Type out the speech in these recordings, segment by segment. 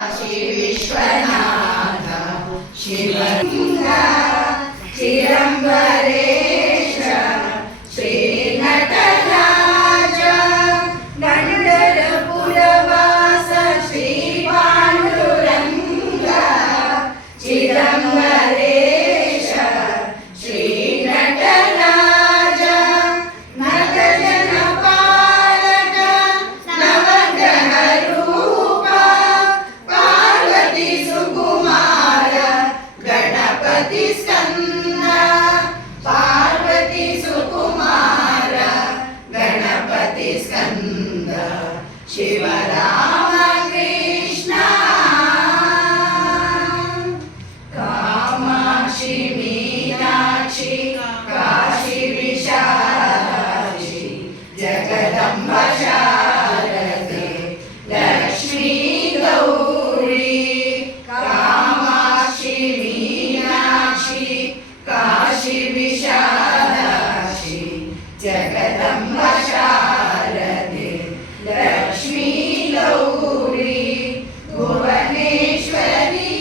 श्री विश्वनाथ शिवलिंगा चिदंबरेश श्री नटराज नंदपुरवास श्री पांडुरंगा चिदंबरेश श्री नटराज नटजन पालक नवग्रह रूप पार्वती सुकुमार गणपति स्कंद पार्वती सुकुमार गणपति स्कंद शिवराम कृष्ण कामाक्षी मीनाक्षी काशी विशालाक्षी जगदम्ब शारदे लक्ष्मी गौरी कामाक्षी मीनाक्षी काशी विशालाक्षी जगदम्ब शारदे लक्ष्मी गौरी भुवनेश्वरी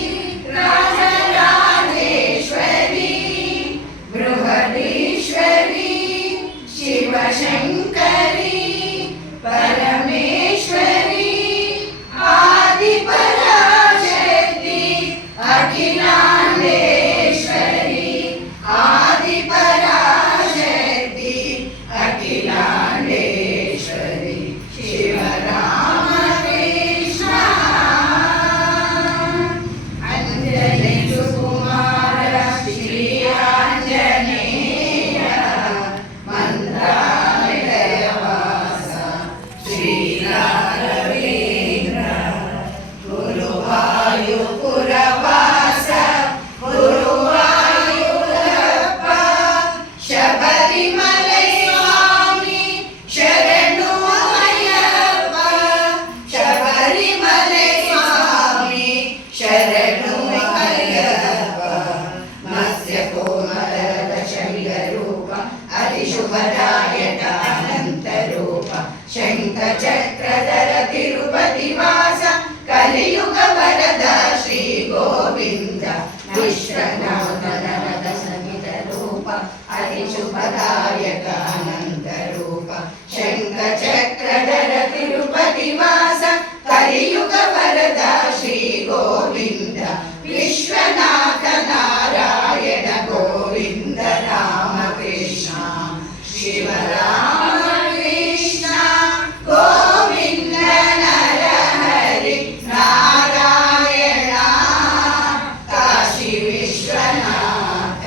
राजराजेश्वरी बृहदीश्वरी शिवशंकरी परमेश्वरी आदिपराशक्ति अखिलांडेश्वरी आदिपराशक्ति अखिलांडेश्वरी शिवराम कृष्ण अंजनी सुकुमार श्री आंजनेय मंत्रालयवास श्री राघवेंद्र गुरुवायुपुरवास गुरुवायुरप्प शबरिमलै स्वामी शरणु अय्यप्प शबरिमलै स्वामी शरणु अय्यप्प मत्स्य कोमल शमिगरूप अतिशुभदायक अनन्तरूप शङ्खचक्रधर तिरुपतिवास कलियुग वरद श्री गोविंद विश्वनाथ नरद सहित रूप अतिशुभदायक अनंत रूप शंखचक्रधर तिरुपतिवास कलियुग वरद श्री गोविंद विश्वनाथ नारायण गोविंद राम कृष्ण शिवराम कृष्ण गोविंद नरहरि नारायण काशी विश्वनाथ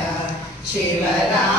शिवराम